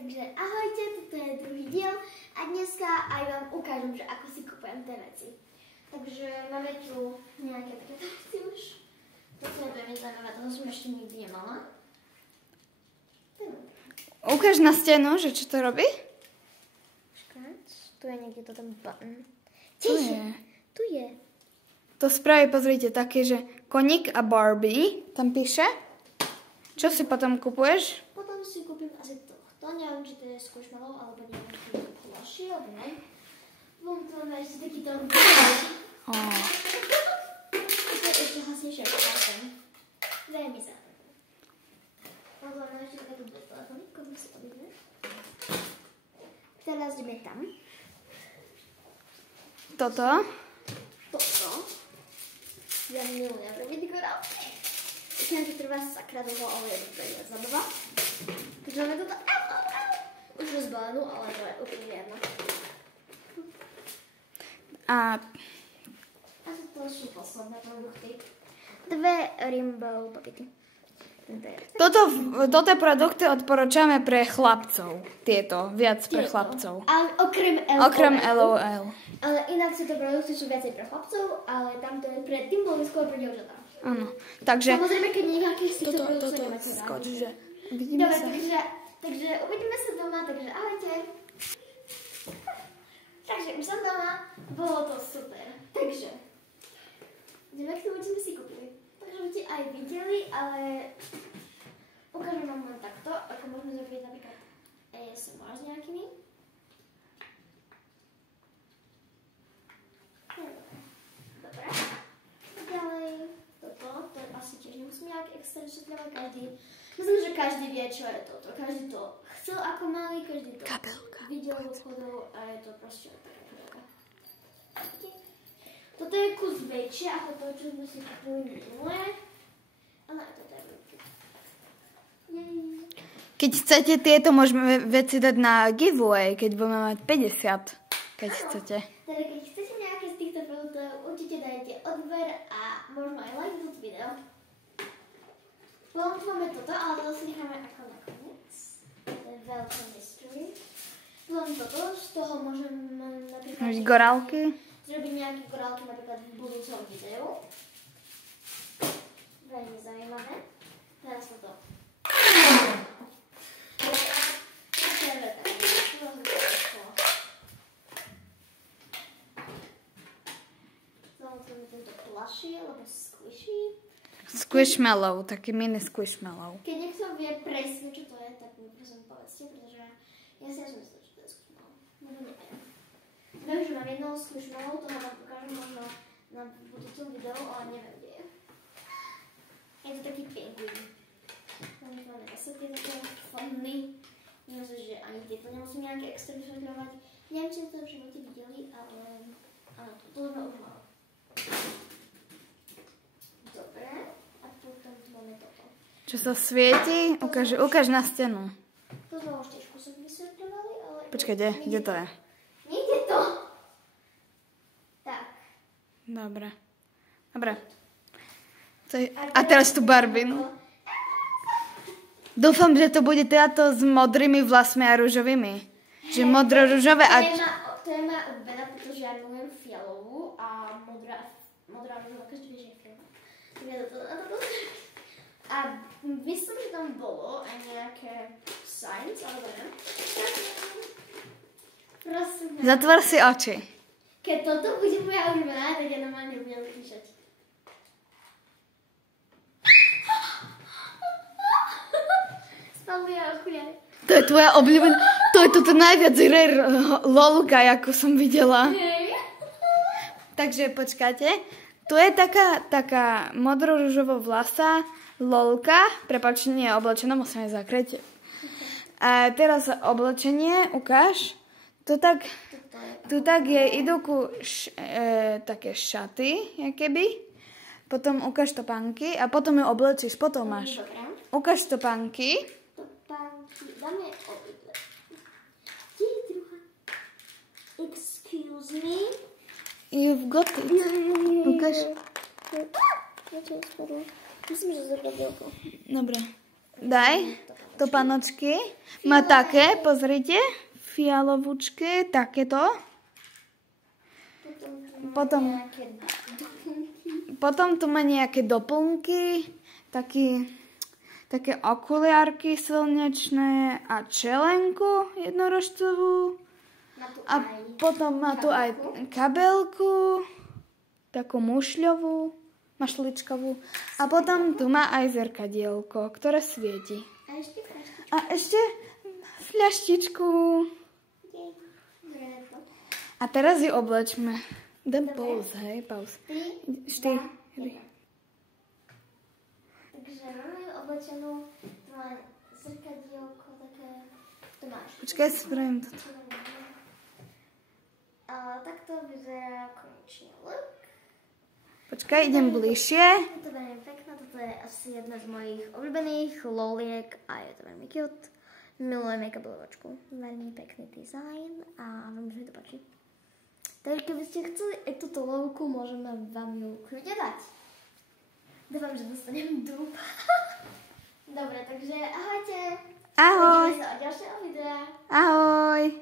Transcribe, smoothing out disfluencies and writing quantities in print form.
Takže ahojte, toto je druhý diel a dneska aj vám ukážem, že ako si kupujem tie veci. Takže máme tu nejaké také veci už. Toto je veľmi zaujímavé, toto som ešte nikdy nemala. Ukáž na stenu, že čo to robí? Tu je niekde to ten button. Tu je. To spraví, pozrite, také, že koník a Barbie, tam píše. Čo si potom kupuješ? Potom si kúpim asi tohto, neviem, či to je Squishmallow, alebo neviem, či je to plushie, alebo ne. Potom tu máme ešte taký ten to je ešte hlasnejšie ako ten. Veľmi zaujímavé. Potom máme ešte takéto dve telefóny, komu si to vidíme. Teraz ideme tam. Toto. Ja milujem robiť gorálky. Myslím, že trvá sakra dlho, ale je to veľmi zabava. Takže máme toto už rozbalenú, ale to je úplne jedno. A to sú posledné produkty. Dve Rainbow Puppety. toto produkty odporúčame pre chlapcov. Tieto, viac pre chlapcov. Ale Okrem LOL. Ale inak tieto produkty sú viacej pre chlapcov, ale tamto je predtým boli skôr pre dievčatá. Áno, takže... Samozrejme, keď nejakých z týchto produktov nemáte rádi. Skoč, že vidíme Dobre, sa. takže uvidíme sa doma, takže ahojte. Takže už som doma, bolo to super. Takže, ideme k tomu, čo sme si kúpili. Takže ste aj videli, ale ukážem vám len takto, ako môžeme zrobiť napríklad ASMR s nejakými. Dobre. Ďalej, toto asi tiež nemusím nejak extra vysvetľovať, myslím, že každý vie, čo je toto. Každý to chcel ako malý, každý to videl v obchodov a je to proste taká kabelka. Toto je kus väčšie ako to, čo sme si kúpili minulé, ale aj toto je veľké. Keď chcete, tieto môžeme veci dať na giveaway, keď budeme mať 50, keď chcete. Teda keď chcete nejaké z týchto produktov, určite dajte odber a možno aj like do video. Potom tu máme toto, ale to si necháme ako nakoniec. To je veľké mystery. Potom toto, z toho môžem napríklad... Gorálky. Zrobiť nejaké gorálky napríklad v budúcom videu. Veľmi zaujímavé. Teraz toto. Tento plushie, alebo squishy. Squishmallow, taký mini Squishmallow. Keď niekto vie presne, čo to je, tak mi prosím povedzte, pretože ja si myslím, že to je Squishmallow. Možno neviem. Viem, že mám jednou Squishmallow, toho vám ukážem možno na budúcom videu, ale neviem, kde je. Je to taký penguin. Máme zase tie také fonny. Myslím, že ani tieto nemusím nejaké extra vysvetľovať. Neviem, či to v živote videli, ale áno, to sme už mali. Dobre, a potom tu máme toto. Čo sa svieti? Ukáž na stenu. To sme už tiež kusok vysvetľovali, ale... Počkaj, kde to je? Nejde to! Tak. Dobre. A teraz tu Barbie. Dúfam, že to bude táto s modrými vlasmi a ružovými. Že modro-ružové a... To je moja obľúbená, pretože ja milujem fialovú a modrá ružová, každý vie, že je fialová. A myslím, že tam bolo aj nejaké signs, alebo ne? Prosím. Zatvor si oči. Keď toto bude moja obľúbená, tak ja normálne budem píšať. Spadli ja okuliare. To je tvoja obľúbená... To je toto najviac rare lolka, ako som videla. Takže počkáte. Tu je taká modro-ružovo vlasa lolka. Prepáč, nie je oblečená, musíme zakryť. A teraz oblečenie, ukáž. Tu tak idú také šaty, keby. Potom ukáž topánky a potom ju oblečíš, potom máš. Ukáž topánky. Dáme obidve. Kde je druhá? Excuse me. You've got it. Ukáž. Niečo spadlo. Myslím, že zrkadlko. Dobre. Daj. Topanočky. Má také, pozrite, fialovúčke, takéto. Potom tu má nejaké doplnky, také okuliarky slnečné a čelenku jednorožcovú. A potom má tu aj kabelku, takú mušľovú, mašličkovú. A potom tu má aj zrkadielko, ktoré svieti. A ešte fľaštičku. A teraz ju oblečme. Dám pauz, hej, pauz. 4. Takže máme ju oblečenú, tu má zrkadielko také, tu máš. Počkaj, spravím toto. Takto vyzerá konečne look. Počkaj, idem bližšie. Je to veľmi pekné, toto je asi jedna z mojich obľúbených loliek a je to veľmi cute. Milujem make-up lovačku. Veľmi pekný dizajn a veľmi sa mi to páči. Takže keby ste chceli aj túto lovku, môžeme vám ju kľudne dať. Dúfam, že dostanem dúb. Dobre, takže ahojte. Ahoj. Vidíme sa o ďalšieho videa. Ahoj.